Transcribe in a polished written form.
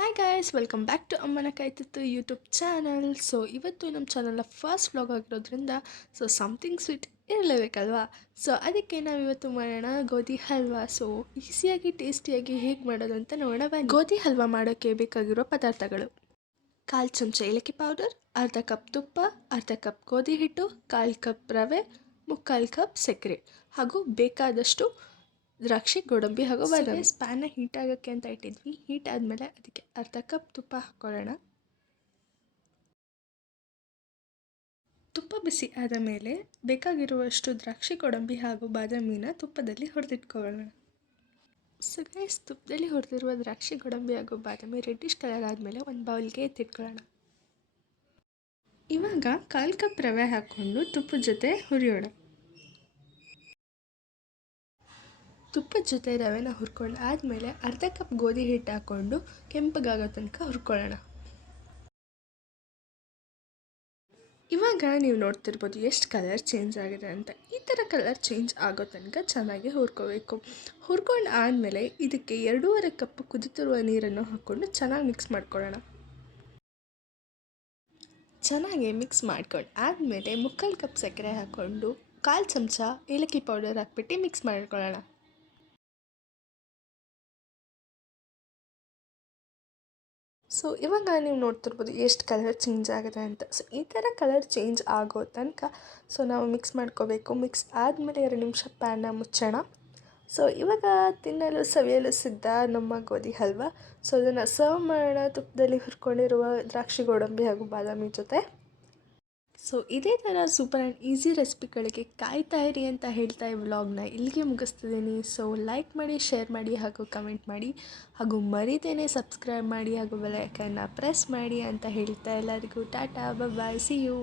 Hi guys, welcome back to ಅಮ್ಮನ ಕಾಯ್ತಿತ್ತು YouTube channel. So ಇವತ್ತು ನಮ್ಮ ಚಾನಲ್ನ ಫಸ್ಟ್ ವ್ಲಾಗ್ ಆಗಿರೋದ್ರಿಂದ ಸಮಥಿಂಗ್ ಸ್ವೀಟ್ ಇರಲೇಬೇಕಲ್ವಾ. ಸೊ ಅದಕ್ಕೆ ನಾವು ಇವತ್ತು ಮಾಡೋಣ ಗೋಧಿ ಹಲ್ವಾ. ಸೊ ಈಸಿಯಾಗಿ ಟೇಸ್ಟಿಯಾಗಿ ಹೇಗೆ ಮಾಡೋದು ಅಂತ ನೋಡೋಣ ಬನ್ನಿ. ಗೋಧಿ ಹಲ್ವಾ ಮಾಡೋಕ್ಕೆ ಬೇಕಾಗಿರೋ ಪದಾರ್ಥಗಳು: 1/4 ಚಮಚ ಏಲಕ್ಕಿ ಪೌಡರ್, ಅರ್ಧ ಕಪ್ ತುಪ್ಪ, ಅರ್ಧ ಕಪ್ ಗೋಧಿ ಹಿಟ್ಟು, 1/4 ಕಪ್ ರವೆ, 3/4 ಕಪ್ ಸಕ್ಕರೆ ಹಾಗೂ ಬೇಕಾದಷ್ಟು ದ್ರಾಕ್ಷಿ, ಗೋಡಂಬಿ ಹಾಗೂ ಬಾದಾಮಿ. ಪ್ಯಾನ್ನ ಹೀಟ್ ಆಗೋಕ್ಕೆ ಅಂತ ಇಟ್ಟಿದ್ವಿ. ಹೀಟ್ ಆದಮೇಲೆ ಅದಕ್ಕೆ ಅರ್ಧ ಕಪ್ ತುಪ್ಪ ಹಾಕ್ಕೊಳ್ಳೋಣ. ತುಪ್ಪ ಬಿಸಿ ಆದ ಮೇಲೆ ಬೇಕಾಗಿರುವಷ್ಟು ದ್ರಾಕ್ಷಿ, ಗೋಡಂಬಿ ಹಾಗೂ ಬಾದಾಮಿನ ತುಪ್ಪದಲ್ಲಿ ಹುರಿದಿಟ್ಕೊಳ್ಳೋಣ. ಸೊ ಗೈಸ್, ತುಪ್ಪದಲ್ಲಿ ಹುರಿದಿರುವ ದ್ರಾಕ್ಷಿ, ಗೋಡಂಬಿ ಹಾಗೂ ಬಾದಾಮಿ ರೆಡ್ಡಿಶ್ ಕಲರ್ ಆದಮೇಲೆ ಒಂದು ಬೌಲ್ಗೆ ಎತ್ತಿಟ್ಕೊಳ್ಳೋಣ. ಇವಾಗ 1/4 ಕಪ್ ರವೆ ಹಾಕ್ಕೊಂಡು ತುಪ್ಪದ ಜೊತೆ ಹುರಿಯೋಣ. ತುಪ್ಪದ ಜೊತೆ ರವೆನ ಹುರ್ಕೊಂಡು ಆದಮೇಲೆ ಅರ್ಧ ಕಪ್ ಗೋಧಿ ಹಿಟ್ಟು ಹಾಕ್ಕೊಂಡು ಕೆಂಪಗಾಗೋ ತನಕ ಹುರ್ಕೊಳ್ಳೋಣ. ಇವಾಗ ನೀವು ನೋಡ್ತಿರ್ಬೋದು ಎಷ್ಟು ಕಲರ್ ಚೇಂಜ್ ಆಗಿದೆ ಅಂತ. ಈ ಥರ ಕಲರ್ ಚೇಂಜ್ ಆಗೋ ತನಕ ಚೆನ್ನಾಗಿ ಹುರ್ಕೋಬೇಕು. ಹುರ್ಕೊಂಡು ಆದಮೇಲೆ ಇದಕ್ಕೆ 2.5 ಕಪ್ ಕುದಿತಿರುವ ನೀರನ್ನು ಹಾಕ್ಕೊಂಡು ಚೆನ್ನಾಗಿ ಮಿಕ್ಸ್ ಮಾಡ್ಕೊಳ್ಳೋಣ. ಚೆನ್ನಾಗಿ ಮಿಕ್ಸ್ ಮಾಡ್ಕೊಂಡು ಆದಮೇಲೆ 3/4 ಕಪ್ ಸಕ್ಕರೆ ಹಾಕ್ಕೊಂಡು 1/4 ಚಮಚ ಏಲಕ್ಕಿ ಪೌಡರ್ ಹಾಕ್ಬಿಟ್ಟು ಮಿಕ್ಸ್ ಮಾಡ್ಕೊಳ್ಳೋಣ. ಸೊ ಇವಾಗ ನೀವು ನೋಡ್ತಿರ್ಬೋದು ಎಷ್ಟು ಕಲರ್ ಚೇಂಜ್ ಆಗಿದೆ ಅಂತ. ಸೊ ಈ ಥರ ಕಲರ್ ಚೇಂಜ್ ಆಗೋ ತನಕ ನಾವು ಮಿಕ್ಸ್ ಮಾಡ್ಕೋಬೇಕು. ಮಿಕ್ಸ್ ಆದಮೇಲೆ 2 ನಿಮಿಷ ಪ್ಯಾನ್ನ ಮುಚ್ಚೋಣ. ಸೊ ಇವಾಗ ತಿನ್ನಲು ಸವಿಯಲು ಸಿದ್ಧ ನಮ್ಮ ಗೋಧಿ ಹಲ್ವಾ. ಸೊ ಅದನ್ನು ಸರ್ವ್ ಮಾಡೋಣ ತುಪ್ಪದಲ್ಲಿ ಹುರ್ಕೊಂಡಿರುವ ದ್ರಾಕ್ಷಿ, ಗೋಡಂಬಿ ಹಾಗೂ ಬಾದಾಮಿ ಜೊತೆ. ಸೊ ಇದೇ ಥರ ಸೂಪರ್ ಆ್ಯಂಡ್ ಈಸಿ ರೆಸಿಪಿಗಳಿಗೆ ಕಾಯ್ತಾ ಇರಿ ಅಂತ ಹೇಳ್ತಾ ಈ ವ್ಲಾಗ್ನ ಇಲ್ಲಿಗೆ ಮುಗಿಸ್ತಿದ್ದೀನಿ. ಸೊ ಲೈಕ್ ಮಾಡಿ, ಶೇರ್ ಮಾಡಿ ಹಾಗೂ ಕಮೆಂಟ್ ಮಾಡಿ ಹಾಗೂ ಮರಿದೇನೆ ಸಬ್ಸ್ಕ್ರೈಬ್ ಮಾಡಿ ಹಾಗೂ ಬೆಲ್ ಐಕನ್ನ ಪ್ರೆಸ್ ಮಾಡಿ ಅಂತ ಹೇಳ್ತಾ ಎಲ್ಲರಿಗೂ ಟಾಟಾ, ಬಾಯ್, ಸಿ ಯು.